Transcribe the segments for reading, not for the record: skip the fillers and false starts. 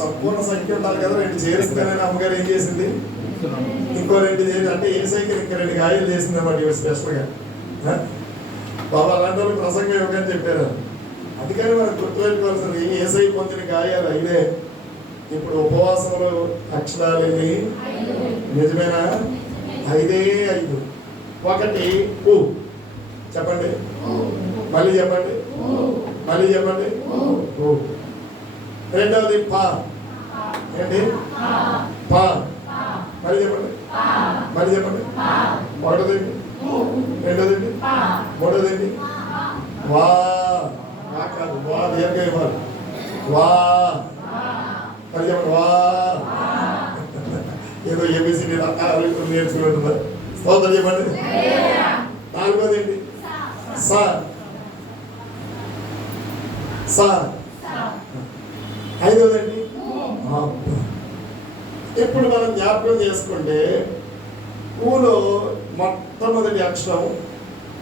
సంపూర్ణ సంఖ్య ఉండాలి కదా, 2 చేరిస్తేనే అమ్మగారు ఏం చేసింది, ఇంకో 2 చేసి అంటే ఏసైకి ఇంకా 2 గాయాలు చేసింది అన్నమాట స్పెషల్గా. బాబా అలాంటి వాళ్ళు ప్రసంగం ఇవ్వకని చెప్పారు. అందుకని మనం గుర్తుపెట్టుకోవాల్సింది ఏసై పొందిన గాయాలు 5. ఇప్పుడు ఉపవాసంలో అక్షరాలు ఎన్ని? నిజమేనా? 5. 1 ఊ చెప్పండి, మళ్ళీ చెప్పండి, మళ్ళీ చెప్పండి ఊ. 2వది పా ఏంటి? పా మళ్ళీ చెప్పండి, మళ్ళీ చెప్పండి. 1వదండి, 2వదండి, 3వదండి వా కాదు, వా దీర్ఘం ఇవ్వాలి. వా మళ్ళీ చెప్పండి వా. ఏదో ఏబిసిడి నేర్చుకుంటుందా? స్తోత్రం చెప్పండి. 4వదండి సా సా. 5వదండి. ఇప్పుడు మనం జ్ఞాపకం చేసుకుంటే ఊలో మొట్టమొదటి అక్షరం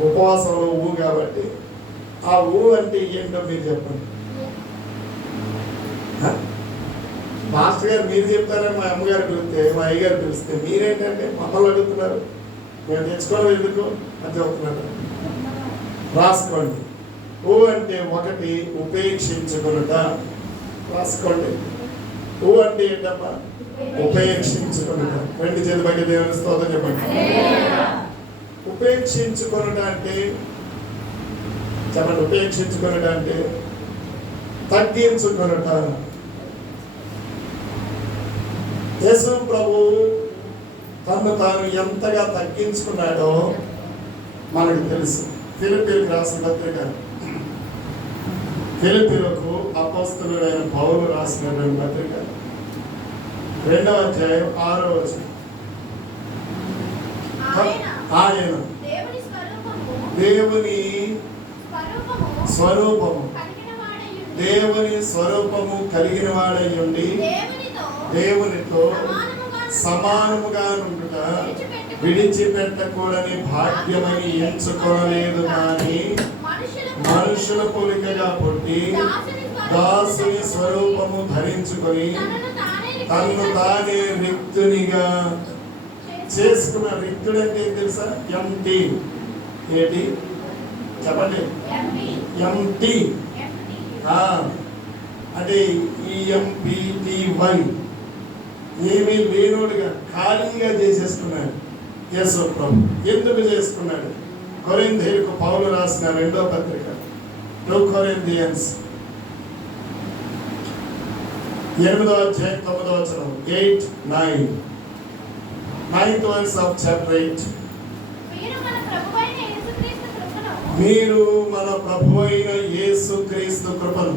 ఉపవాసంలో ఊ కాబట్టి ఆ ఊ అంటే ఏంటో మీరు చెప్పండి. మాస్టర్ గారు మీరు చెప్తారని మా అమ్మగారు పిలిస్తే, మా అయ్యగారు పిలిస్తే మీరేంటంటే మమ్మల్ని అడుగుతున్నారు. మేము తెచ్చుకోవడం ఎందుకు అని చెప్తున్నారు. రాసుకోండి. ఊ అంటే 1 ఉపేక్షించుకునుట. రాసుకోండి. ఊ అంటే ఏంటమ్మా? ఉపేక్షించుకునుట. 2 చేతుల పైకి దేవుని స్తోత్రం చెప్పండి. ఉపేక్షించుకునుట అంటే చెప్పండి. ఉపేక్షించుకునుట అంటే తగ్గించుకునుట. యేసు ప్రభు తను తాను ఎంతగా తగ్గించుకున్నాడో మనకు తెలుసు. ఫిలిప్పీలకు రాసిన పత్రిక, ఫిలిప్పీలకు అపోస్తలుడైన పౌలు రాసినటువంటి పత్రిక 2వ అధ్యాయం 6వ వచనం. ఆయన దేవుని స్వరూపము, దేవుని స్వరూపము కలిగిన వాడై ఉండి దేవునితో సమానముగా నుండుట విడిచిపెట్టకూడని భాగ్యమని ఎంచుకోలేదు, కానీ మనుషుల పోలికగా పుట్టి దాసుని స్వరూపము ధరించుకొని తన్ను తానే రిక్తునిగా చేసుకున్న. రిక్తుడు అంటే ఏం తెలుసా? ఎంటీ. ఏంటి చెప్పండి? ఎంటీ అంటే EMPTY. ఏమీ లేనోడుగా ఖాళీగా చేసేసుకున్నాడు యేసు ప్రభు. ఎందుకు చేసుకున్నాడు? కొరింథీయులకు పౌలు రాసిన 2వ పత్రిక 2 Corinthians 8వ అధ్యాయం 9వ వచనం. 8, 9. 9th verse of chapter 8. మీరు మన ప్రభువైన యేసుక్రీస్తు కృపను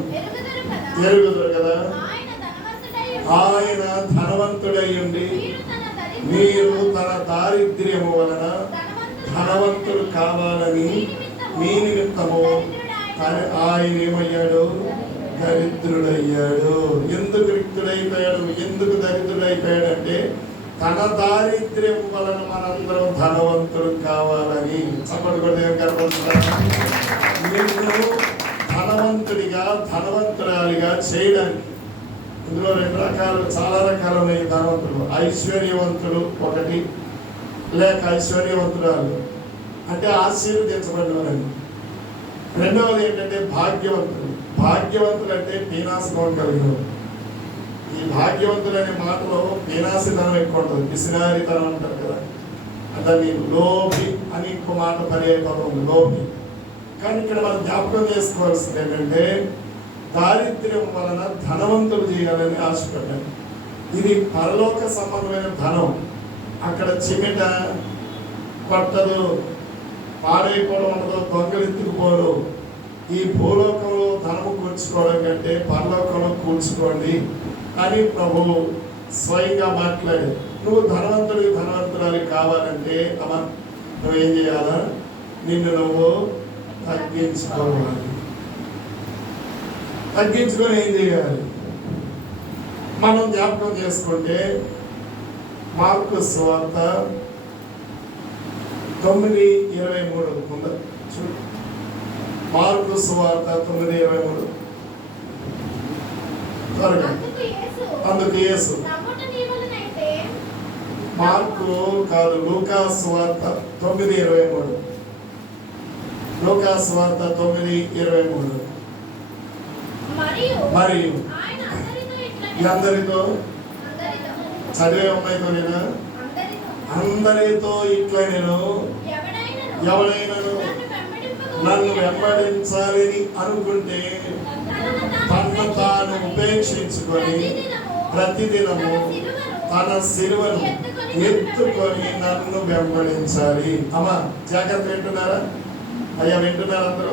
ఎరుగుదురు కదా. ఆయన ధనవంతుడై ఉండి మీరు తన దారిద్ర్యము వలన ధనవంతుడు కావాలని మీ నిమిత్తము ఆయన ఏమయ్యాడు? దరిద్రుడయ్యాడు. ఎందుకు రిక్తుడైపోయాడు? ఎందుకు దరిద్రుడైపోయాడు అంటే తన దారిద్ర్యం వలన మనందరం ధనవంతుడు కావాలని. నిన్ను ధనవంతుడిగా ధనవంతురాలిగా చేయడానికి. ఇందులో 2 రకాలు, చాలా రకాలైన ధనవంతులు. ఐశ్వర్యవంతుడు ఒకటి, లేక ఐశ్వర్యవంతురాలు అంటే ఆశీర్వదించబడినవారని. 2వది ఏంటంటే భాగ్యవంతుడు. భాగ్యవంతుడు అంటే పీనాశనం కలిగిన. ఈ భాగ్యవంతుడు అనే మాటలో పీనాశితనం ఎక్కువ ఉంటుంది, పిసినారితనం అంటారు కదా. దాన్ని లోభి అని ఇంకో మాట పర్యాయపదం ఉంది, లోభి. కానీ ఇక్కడ మనం జ్ఞాపకం చేసుకోవాల్సింది ఏంటంటే దారిద్ర్యం వలన ధనవంతులు చేయాలని ఆశపడ్డాను. ఇది పరలోక సంబంధమైన ధనం. అక్కడ చిమిట కొట్టదు, పాడైపోవడం ఉండదు, దొంగలెత్తుకుపోరు. ఈ భూలోకంలో ధనము కూర్చుకోవడం కంటే పరలోకంలో కూర్చుకోండి అని ప్రభు స్వయంగా మాట్లాడి, నువ్వు ధనవంతురాలి కావాలంటే అమ్మ నువ్వేం చేయాలా? నిన్ను నువ్వు తగ్గించుకోవాలి. తగ్గించుకొని ఏం చేయాలి? మనం జ్ఞాపకం చేసుకుంటే మార్కు సువార్త 9:23 ముందు చూడు. మార్కు సువార్త 9:23 త్వరగా. అందుకు యేసు మార్కు కాదు, లూకా సువార్త 9:23. లూకా సువార్త 9:23. మరియు అందరితో చదివే ఉన్నాయితో నేను అందరితో ఇట్లా నేను ఎవడైనాను నన్ను వెంబడించాలని అనుకుంటే తను తాను ఉపేక్షించుకొని ప్రతిదినము తన సిలువను ఎత్తుకొని నన్ను వెంబడించాలి. అమ్మా జాగ్రత్త, వింటున్నారా అయ్యా? వింటున్నారు అందరూ?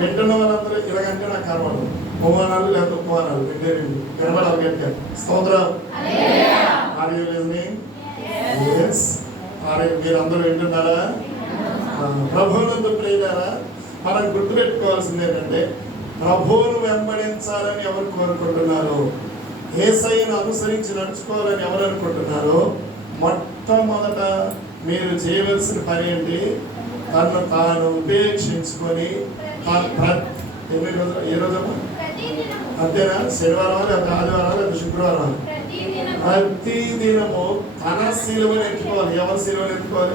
వింటున్న వాళ్ళందరూ ఇలాగంటే నాకు కనబడదు. ఉపమానాలు లేదా ఉపమానాలు రెండే రెండు కనబడాలి గట్టిగా. స్తోత్రం. మీరందరూ వింటున్నారా? ప్రభువునందు ప్రియులారా, మనం గుర్తుపెట్టుకోవాల్సింది ఏంటంటే ప్రభువును వెంబడించాలని ఎవరు కోరుకుంటున్నారు, యేసయ్యను అనుసరించి నడుచుకోవాలని ఎవరు అనుకుంటున్నారో మొట్టమొదట మీరు చేయవలసిన పని ఏంటి? తను తాను ఉపేక్షించుకొని ఏ రోజమ్మా? అంతేనా? శనివారం లేదా ఆదివారం లేదా శుక్రవారం ప్రతి దినము తన సిలువను ఎత్తుకోవాలి. ఎవరి సిలువను ఎత్తుకోవాలి?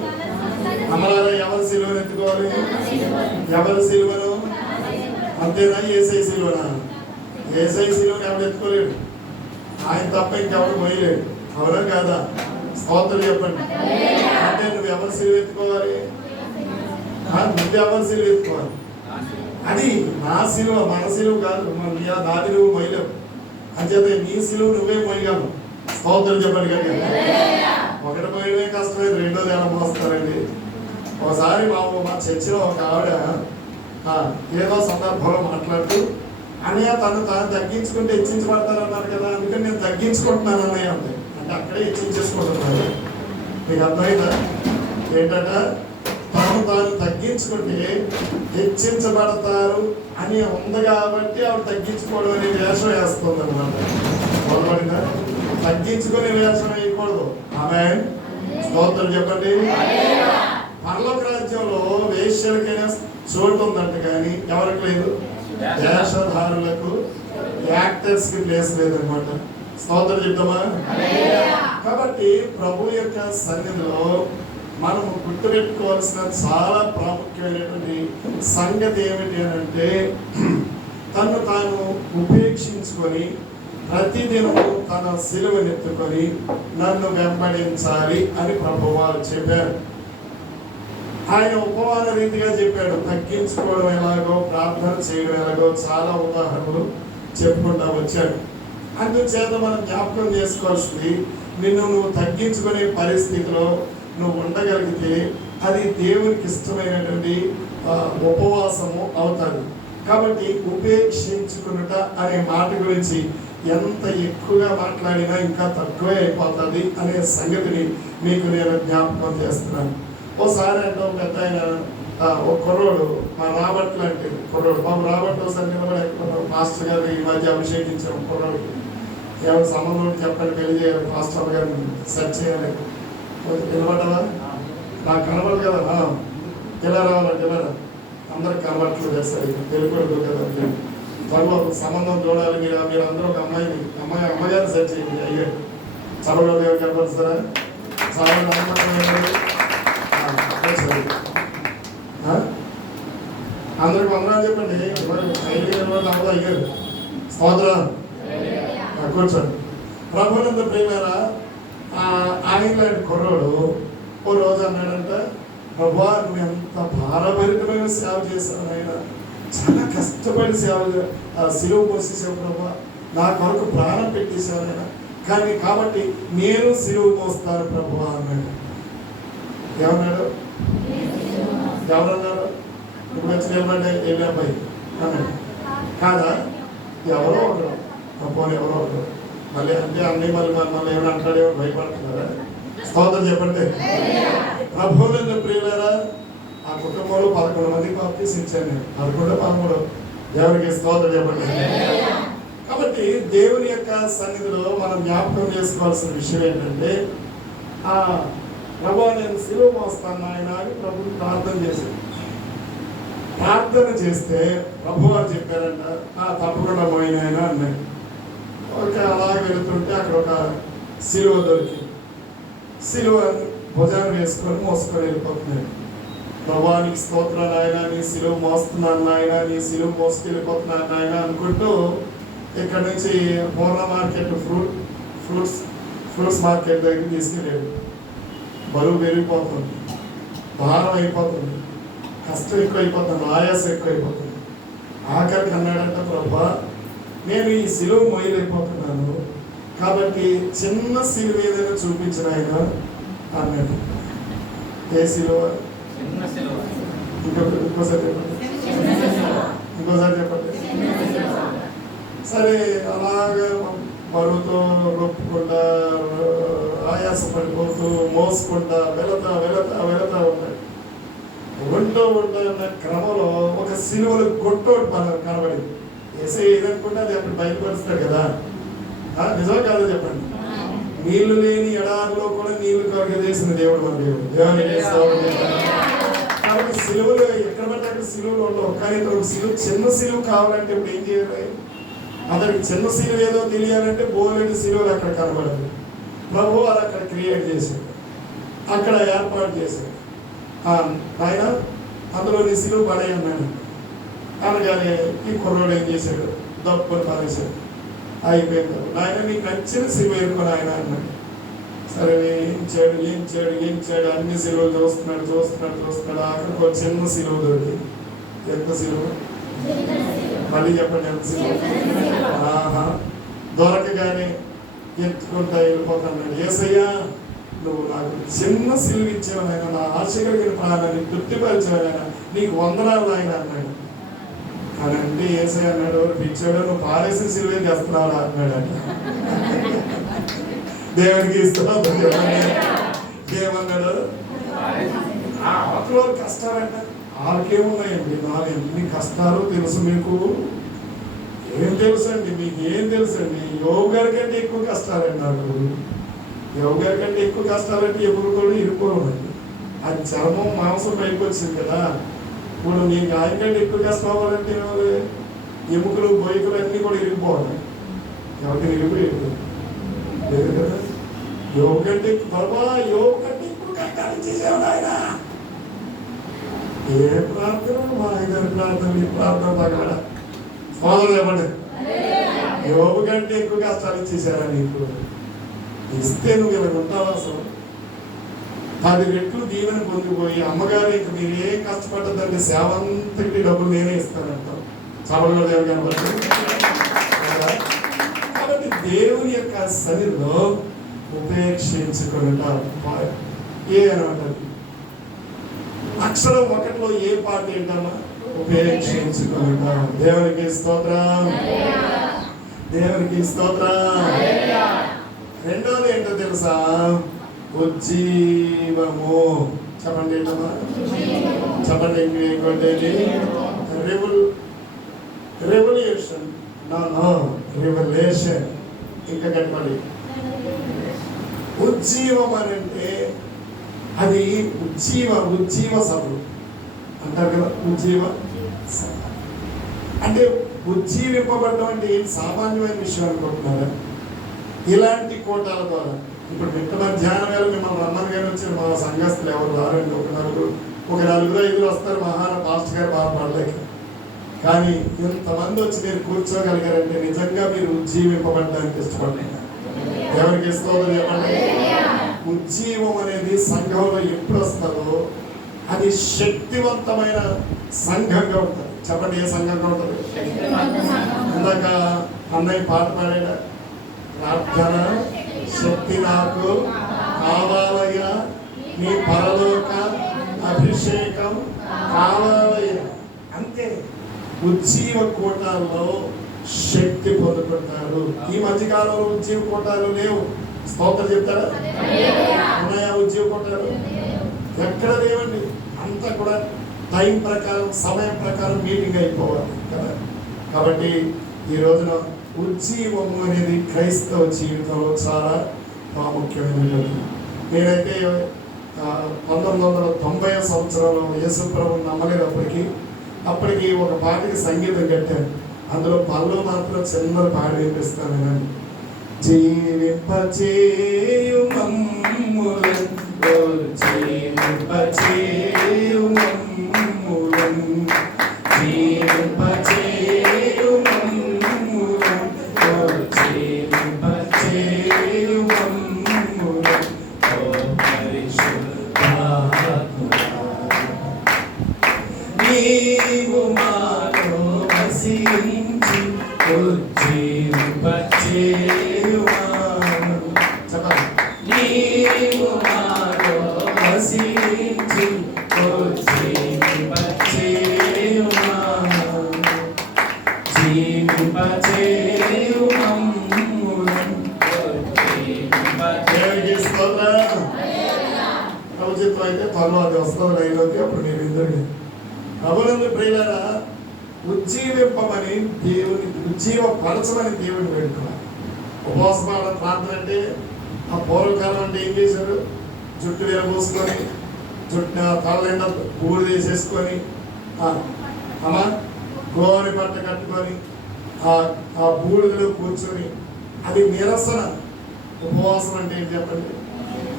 అమలారా ఎవరి సిలువను ఎత్తుకోవాలి? ఎవరి సిలువను? అంతేనా? యేసయ్య సిలువనా? యేసయ్య సిలువను ఎవరు ఎత్తుకోలేడు. ఆయన తప్ప ఇంకెవరు మోయలేడు. అవునా కాదా? స్తోత్రం చెప్పండి. అంటే నువ్వు ఎవరి సిలువ ఎత్తుకోవాలి? నువ్వు ఎవరి సిలువ ఎత్తుకోవాలి? అది నా సిలువ, మన సిలువ కాదు. నాది నువ్వు మొయ్యలేవు. అంచేత నీ సిలువ నువ్వే మోయగలవు. స్తోత్రం చెప్పండి. కానీ ఒకటి మోయడమే కష్టమైంది, రెండోది ఎలా మోస్తారండి? ఒకసారి మా చర్చిలో ఒక ఆవిడ ఏదో సందర్భంలో మాట్లాడుతూ, అన్నయ్య తను తగ్గించుకుంటే హెచ్చించబడతారన్నారు కదా, అందుకని నేను తగ్గించుకుంటున్నాను అన్నయ్య అంతే. అంటే అక్కడే హెచ్చించేసుకుంటున్నారు. మీకు అర్థమైందా? ఏంటంట? తాను తగ్గించుకుంటే హెచ్చించబడతారు అని ఉంది కాబట్టి ఆవిడ తగ్గించుకోవడం అనే వేషం వేస్తుంది అనమాట. మొదలుపడిందా? తగ్గించుకునే వేషం వేయకూడదు. ఆమేన్. స్తోత్రం చెప్పండి. పరలోక రాజ్యంలో వేశ్యలకైనా చోటు ఉందంట, కానీ ఎవరికి లేదు? వేషధారులకు, యాక్టర్స్ కి ప్లేస్ లేదనమాట. స్తోత్రం చెప్తామా? కాబట్టి ప్రభు యొక్క సన్నిధిలో మనం గుర్తుపెట్టుకోవాల్సిన చాలా ప్రాముఖ్యమైనటువంటి సంగతి ఏమిటి అని అంటే, తను తాను ఉపేక్షించుకొని ప్రతిదినము తన సిలువనెత్తుకొని నన్ను వెంబడించాలి అని ప్రభువారు చెప్పారు. ఆయన ఉపమాన రీతిగా చెప్పాడు. తగ్గించుకోవడం ఎలాగో, ప్రార్థన చేయడం ఎలాగో చాలా ఉదాహరణలు చెప్పుకుంటా వచ్చాడు. అందుచేత మనం జ్ఞాపకం చేసుకోవాల్సింది, నిన్ను నువ్వు తగ్గించుకునే పరిస్థితిలో నువ్వు ఉండగలిగితే అది దేవునికి ఇష్టమైనటువంటి ఉపవాసము అవుతుంది. కాబట్టి ఉపేక్షించుకునుట అనే మాట గురించి ఎంత ఎక్కువగా మాట్లాడినా ఇంకా తక్కువే అయిపోతుంది అనే సంగతిని మీకు నేను జ్ఞాపకం చేస్తున్నాను. ఓసారి అంటే ఒక పెద్ద ఆయన, ఒక కుర్రోడు, మా రాబర్ట్ లాంటి కుర్రోడు, బాబు రాబర్ట్ ఒకసారి నిలబడి మాస్టర్ గారు ఈ మధ్య అభిషేకించాం కుర్రోడికి. ఎవరు సంబంధం చెప్పండి, పెళ్లి చేయాలి, మాస్టర్ గారిని సెర్చ్ చేయాలి. నిలబడ్డా? నాకు కనబడదు కదా, ఇలా రావాలంటే ఇలా అందరికి కనబడట్లేదు చేస్తారు. తెలుగు కదా, త్వరలో సంబంధం చూడాలి. మీరు అందరూ ఒక అమ్మగారిని సెర్చ్ చేయండి. అయ్యాడు సభలో దేవుడు కనపడుస్తారా? అందరికి వందనాలు చెప్పండి. అయ్యారు. స్తోత్రం. కూర్చోండి. ప్రభునందు ప్రియులారా, ఆయన లాంటి కుర్రోడు ఓ రోజు అన్నాడంట, ప్రభా నువ్వు ఎంత భారభరితమైన సేవ చేశావు ఆయన, చాలా కష్టపడి సిలువ మోసేసావు ప్రభా, నా కొరకు ప్రాణం పెట్టేశావు ఆయన, కానీ కాబట్టి నేను సిలువ మోస్తాను ప్రభా అన్నాడు. ఏమన్నాడు? ఎవరన్నారు? ఇప్పుడు వచ్చి నిలబడ్డా వెళ్ళి అబ్బాయి అన్నాడు కాదా? ఎవరో ఒకడు, పోనీ ఎవరో ఒకడు. మళ్ళీ అంటే అన్నీ మళ్ళీ ఏమైనా అంటాడేమో భయపడుతున్నారా? స్తోత్రం చెప్పండి. ప్రభువునందు ప్రియులారా, ఆ కుటుంబంలో 11 మందికి బాప్తీసించాను నేను. 11, 13. దేవునికి స్తోత్రం చెప్పండి. కాబట్టి దేవుని యొక్క సన్నిధిలో మనం జ్ఞాపకం చేసుకోవాల్సిన విషయం ఏంటంటే, ప్రభు నేను సిలువ మోస్తాను ఆయన అని ప్రభుని ప్రార్థన చేశాను. ప్రార్థన చేస్తే ప్రభు వారు చెప్పారంట, తప్పకుండా పోయిన ఆయన అన్నాడు. ఒక అలాగే వెళుతుంటే అక్కడ ఒక సిలువ దొరికింది. సిలువ భుజాన్ని వేసుకొని మోసుకొని వెళ్ళిపోతున్నాడు. ప్రభానికి స్తోత్రం నాయన, నీ సిలువ మోస్తున్నాను నాయన, నీ సిలువ మోసుకెళ్ళిపోతున్నాను నాయన అనుకుంటూ ఇక్కడ నుంచి పూర్ణ మార్కెట్ ఫ్రూట్స్ మార్కెట్ దగ్గరికి తీసుకెళ్ళాడు. బరువు పెరిగిపోతుంది, భారం అయిపోతుంది, కష్టం ఎక్కువైపోతుంది, ఆయాసం ఎక్కువైపోతుంది. ఆఖరికి అన్నాడంట, ప్రభా నేను ఈ సిలువ మొయ్యలేకపోతున్నాను, కాబట్టి చిన్న సిలువ ఏదైనా చూపించిన ఆయన అన్నాడు. ఏ సిలువ? ఇంకోసారి చెప్పండి. సరే, అలాగా బరువుతో రొప్పుకుండా ఆయాస పడిపోతూ మోసుకుంటా వెళతా ఉన్నాడు. ఉన్న క్రమంలో ఒక సిలువలు కొట్టోటి కనబడింది. ఏసై ఏదనుకుంటే అది అప్పుడు బయటపరుస్తాడు కదా. నిజం కాదు చెప్పండి. నీళ్లు లేని ఎడారిలో కూడా నీళ్లు కలుగజేసిన దేవుడు మన దేవుడు. కాబట్టి సిలువలు ఎక్కడ పడితే అక్కడ సిలువలు ఉండవు. కానీ ఇక్కడ ఒక సిలువ, చిన్న సిలువ కావాలంటే ఇప్పుడు ఏం చేయాలి? అతనికి చిన్న సిలువ ఏదో తెలియాలంటే బోలేని సిలువలు అక్కడ కనబడదు. ప్రభు అది అక్కడ క్రియేట్ చేశాడు, అక్కడ ఏర్పాటు చేశాడు. ఆయన అందులో నీ సిలువ పడేయన్నాడు అనగానే ఈ కుర్రోడు ఏం చేశాడు? దప్పుని పారేశాడు. అయిపోయింది. ఆయన నీకు నచ్చిన సిలువ ఎదుర్కొని ఆయన అన్నాడు. సరే, ఏం చేయడు అన్ని సిలువలు చూస్తున్నాడు. అక్కడికి ఒక చిన్న సిలువ దొరికింది. ఎంత సిలువ? మళ్ళీ చెప్పండి, ఎంత సిలువ? దొరకగానే ఎత్తుకుంటా వెళ్ళిపోతున్నాడు. యేసయ్యా, నువ్వు నాకు చిన్న సిలువ ఇచ్చావనైనా, నా ఆశ కలిగిన ప్రాణాన్ని తృప్తిపరిచావనైనా నీకు వందనాలు ఆయన అన్నాడు. అని అంటే యేసయ్య అన్నాడు, పిచ్చాడు, నువ్వు పారేసిన సిలువే చేస్తున్నావు అన్నాడు. అంట దేవునికి ఇస్తున్నావు. ఏమన్నాడు? అవతల కష్టాలంట వాళ్ళకేమున్నాయండి? నాలుగు ఎన్ని కష్టాలు తెలుసు మీకు? ఏం తెలుసండి? మీకు ఏం తెలుసండి? యోగు గారి కంటే ఎక్కువ కష్టాలండి నాకు. యోగు గారి కంటే ఎక్కువ కష్టాలంటే ఎప్పుడు కూడా ఇరుకోరండి. అది చర్మం మాంసం పైకి వచ్చింది కదా. ఇప్పుడు నీకు ఆయన కంటే ఎక్కువ కష్టం అవ్వాలంటే ఎముకలు బొయ్యకులు అన్నీ కూడా ఇరిగిపోవాలి. ఎవరికి ఇరిగిపోయేది లేదు కదా. యోగు కంటే యోగు కంటే ఎక్కువ కష్టాలు చేసేవాడు ఆయన. ఏ ప్రార్థన? మా ఇద్దరు ప్రార్థన, ఈ ప్రార్థన తగ్గడ సోదరులు చెప్పండి. యోగు కంటే ఎక్కువ కష్టాలు ఇచ్చేసారా నీకు? ఇస్తే నువ్వు ఇలా ఉంటావు. అసలు 10 రెట్లు దీవెన పొందిపోయి అమ్మగారు ఇంక మీరు ఏం కష్టపడ్డదంటే సేవంతటి డబ్బులు నేనే ఇస్తానంటాం. చపలు దేవుడు కనబడుతుంది. కాబట్టి దేవుని యొక్క సన్నిధిలో ఉపేక్షించుకుంటా ఏమంటారు? అక్షరం 1లో ఏ పాట ఏంటమ్మా? ఉపేక్షించుకుంటా. దేవునికి స్తోత్రం, దేవునికి స్తోత్రం. రెండోది ఏంటో తెలుసా? ఉజ్జీవము. చెప్పండి ఏంటమ్మా? చెప్పండి. ఇంకోటి రెవల్యూషన్. రెవల్యూషన్. ఇంకా కనపడి ఉజ్జీవం అని అంటే అది ఉజ్జీవ సభలు అంటారు కదా. ఉజ్జీవ అంటే ఉజ్జీవింపబడడం అంటే ఏంటి? సామాన్యమైన విషయం అనుకుంటున్నారా? ఇలాంటి కోటాల ద్వారా ఇప్పుడు మిట్ట మధ్యాహ్నం వేళ మిమ్మల్ని రమ్మని గారు వచ్చారు. మా సంఘస్థులు ఎవరు రారండి. ఒక నలుగురు 5 వస్తారు. మహాన పాస్టర్ గారు బాధపడలేక. కానీ ఇంతమంది వచ్చి మీరు కూర్చోగలిగారంటే నిజంగా మీరు ఉజ్జీవింపబడడానికి ఇష్టపడలేదు. ఎవరికి ఇస్తుందో చెప్పండి. ఉజ్జీవం అనేది సంఘంలో ఎప్పుడు వస్తుందో అది శక్తివంతమైన సంఘంగా ఉంటుంది. చెప్పండి, ఏ సంఘంగా ఉంటుంది? ఇందాక అన్నయ్య పాట పాడా, ప్రార్థన శక్తి నాకు కావాలయ్యా, నీ పరలోక అభిషేకం కావాలయ్యా. అంతే. ఉజ్జీవ కూటాల్లో శక్తి పొందుకుంటారు. ఈ మధ్యకాలంలో ఉజ్జీవ కూటాలు లేవు. స్తోత్రం చెప్తారా? ఉన్నాయా ఉజ్జీవ కూటాలు? ఎక్కడ లేవండి. అంతా కూడా టైం ప్రకారం, సమయం ప్రకారం మీటింగ్ అయిపోవాలి కదా. కాబట్టి ఈ రోజున ఉజ్జీవము అనేది క్రైస్తవ జీవితంలో చాలా ప్రాముఖ్యమైనది. నేనైతే 1990 సంవత్సరంలో యేసు ప్రభువుని నమ్మలేనప్పటికీ అప్పటికి ఒక పాటకి సంగీతం కట్టాను. అందులో పళ్ళు మాత్రం చిన్న పాట వినిపిస్తాను. జీవింపచేయు మమ్ములను, జీవింపచేయు మమ్ములను, జీవింపచేయు మమ్ములను, జీవింపచేయు మమ్ములను, ఓ పరిశుద్ధాత్మా, నీవు మాలో వసించి ఉజ్జీవింపచేయు చెప్పండి. నీవు మాలో వసించి ఉజ్జీవింపచేయు జీవింపచేయు మమ్ములను. దేవునికి స్తోత్రం. ప్రభుత్వం అయితే త్వరలో అది వస్తుంది లైన్లోకి, అప్పుడు నేను ఇద్దరు ప్రభునందు ప్రియులారా, ఉజ్జీవింపమని దేవుని, ఉజ్జీవపరచమని దేవుని వేడుకోవాలి. ఉపవాసమాడ ప్రార్థన అంటే ఆ పూర్వకాలం అంటే ఏం చేశారు? జుట్టు విరబోసుకొని, జుట్టు తల నిండా పూలు వేసేసుకొని, అమ్మా గోని పట్ట కట్టుకొని ఆ బూడిదలో కూర్చొని, అది నిరసన. ఉపవాసం అంటే ఏంటి చెప్పండి?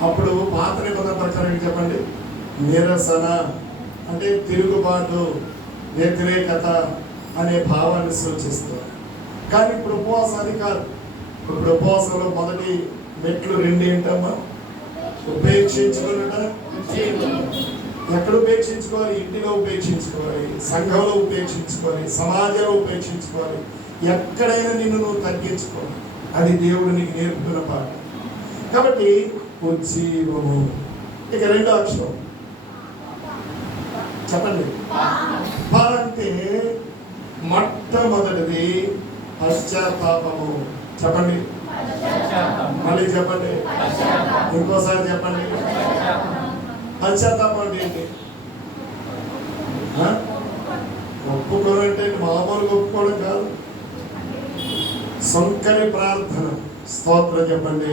అప్పుడు పాత నిబంధన ప్రకారం ఏంటి చెప్పండి? నిరసన అంటే తిరుగుబాటు, వ్యతిరేకత అనే భావాన్ని సూచిస్తుంది. కానీ ఇప్పుడు ఉపవాసాన్ని కాదు. ఇప్పుడు ఉపవాసంలో మొదటి మెట్లు రెండు ఏంటమ్మా? ఉపేక్షించుకున్నట. ఎక్కడ ఉపేక్షించుకోవాలి? ఇంటిలో ఉపేక్షించుకోవాలి, సంఘంలో ఉపేక్షించుకోవాలి, సమాజంలో ఉపేక్షించుకోవాలి. ఎక్కడైనా నిన్ను నువ్వు తగ్గించుకోవాలి. అది దేవుడు నీకు నేర్పుతున్న పాట. కాబట్టి ఉజ్జీవము. ఇక రెండో అక్షరం చెప్పండి. అంటే మొట్టమొదటిది పశ్చాత్తాపము. చెప్పండి, మళ్ళీ చెప్పండి, ఇంకోసారి చెప్పండి. పశ్చాత్తాపం అంటే ఏంటి? ఒప్పుకోవడం అంటే మామూలుగా ఒప్పుకోవడం కాదు. సొంకని ప్రార్థన. స్తోత్రం చెప్పండి.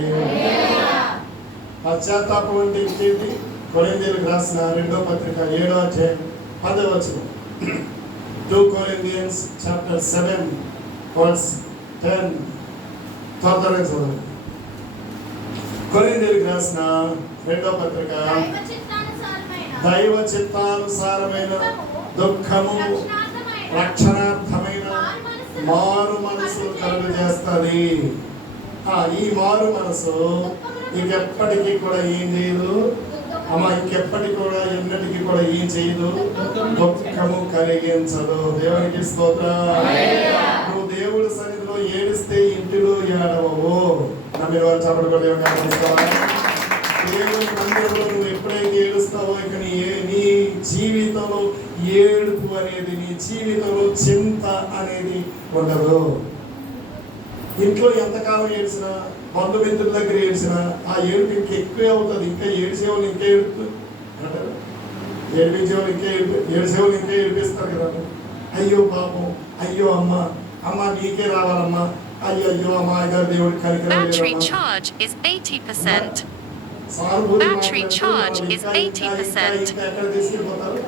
పశ్చాత్తాపం అంటే ఇంకేంటి? కొరింథీయులకు రాసిన 2వ పత్రిక 7వ అధ్యాయం 10వ వచనం. 2 Corinthians chapter 7 verse 10. త్వరగా చదవండి. కొరింథీయులకు రాసిన 2వ పత్రిక, దైవ చిత్తానుసారమైన దుఃఖము రక్షణార్థమైన మారు మనసు కలుగజేస్తుంది. ఈ మారు మనసు ఇంకెప్పటికీ కూడా ఏం చేయదు అమ్మా, ఇంకెప్పటికి కూడా ఎన్నటికీ కూడా ఏం చేయదు, దుఃఖము కలిగించదు. దేవునికి స్తోత్రం. నువ్వు దేవుడి సన్నిధిలో ఏడిస్తే ఇంటిలో ఏడవవు. నమ్మిన వారు చెప్పడం కూడా దేవుని మందిరంలో నువ్వు ఎప్పుడైతే ఏడుస్తావో ఇక నీ జీవితంలో ఏడుపు అనేది, నీ జీవితంలో చింత అనేది ఉండదు. ఇంట్లో ఎంతకాలం ఏడ్చినా, బంధుమిత్రుల దగ్గర ఏడ్చినా ఆ ఏడుపు ఇంకా ఎక్కువే అవుతుంది. ఇంకా ఏడ్చేవాళ్ళు ఇంకా ఏడుపుతుంది అంటారు, ఏడిపించేవాళ్ళు ఇంకా ఏడ్చేవాళ్ళు ఇంకా ఏడిపిస్తారు కదా. అయ్యో పాపం, అయ్యో అమ్మ, అమ్మ నీకే రావాలమ్మా, అయ్యో అయ్యో అమ్మ గారు దేవుడి కనికరం. Battery charge is 80%. Battery charge is 80%. ఎక్కడ తీసుకెళ్ళిపోతారు?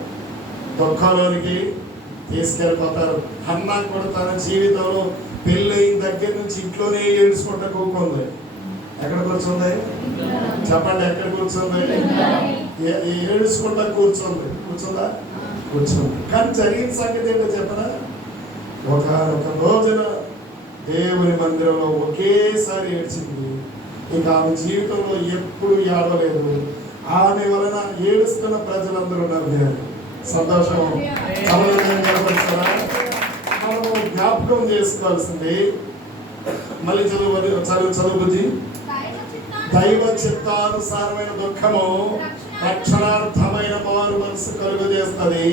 దుఃఖంలోనికి తీసుకెళ్ళిపోతారు. అమ్మ కూడా తన జీవితంలో పెళ్ళైన దగ్గర నుంచి ఇంట్లోనే ఏడుచుకుంటా కూకుంది. ఎక్కడ కూర్చుంది? చెప్పండి, ఎక్కడ కూర్చుంది? ఏడుచుకుంటా కూర్చుందా? కూర్చుంది. కానీ జరిగిన సంగతి ఏంటో చెప్పనా? ఒక రోజున దేవుని మందిరంలో ఒకేసారి ఏడ్చింది. ఇంకా ఆమె జీవితంలో ఎప్పుడు ఏడవలేదు. ఆమె వలన ఏడుస్తున్న ప్రజలందరూ నవ్వారు. సంతోషం. మనము జ్ఞాపకం చేసుకోవాల్సింది. మళ్ళీ చదువు బుద్ధి. దైవ చిత్తానుసారమైన దుఃఖము రక్షణార్థమైన మారు మనసు కలుగజేస్తుంది.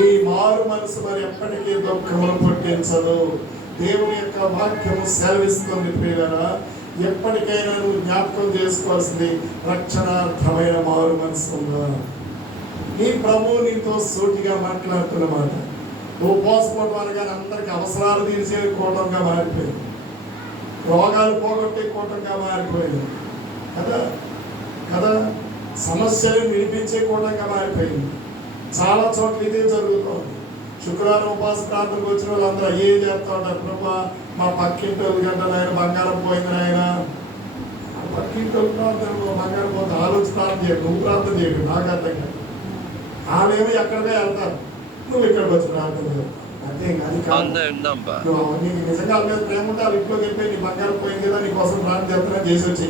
ఈ మారు మనసు మరి ఎప్పటికీ దుఃఖమును పుట్టించదు. దేవుని యొక్క వాక్యము సెలవిస్తుంది ప్రియులారా, ఎప్పటికైనా నువ్వు జ్ఞాపకం చేసుకోవాల్సింది రక్షణార్థమైన మారు మనసు ఉందా? నీ ప్రభువు నీతో సూటిగా మాట్లాడుతున్నమాట. నువ్వు పోసుకోవడం అనగానే అందరికి అవసరాలు తీర్చే కూటంగా మారిపోయింది, రోగాలు పోగొట్టే కూటంగా మారిపోయింది కదా. సమస్యలు వినిపించే కూటంగా మారిపోయింది. చాలా చోట్ల ఇదే జరుగుతుంది. శుక్రవారం ఉపవాస ప్రార్థనకు వచ్చిన వాళ్ళందరూ అయ్యే చేస్తూ ఉంటారు. ప్రభా మా పక్కింటి వాళ్ళు గంటలు ఆయన బంగారం పోయింది ఆయన. ఆ పక్కింటి వాళ్ళు ప్రార్థన బంగారం పోతే ఆలోచి ప్రార్థన చేయడు, నువ్వు ప్రార్థన చేయడు, నాకు అర్థం కాదు. ఆమెమో ఎక్కడికే వెళ్తారు, నువ్వు ఇక్కడికి వచ్చి ప్రార్థన చేస్తావు. అంతే అది కాదు. Unknown number. నీకు నిజంగా వాళ్ళ మీద ప్రేమ ఉంటే వాళ్ళ ఇంట్లోకి వెళ్ళిపోయి నీ బంగారం పోయింది కదా నీకోసం ప్రార్థన చేస్తున్నా చేసి వచ్చి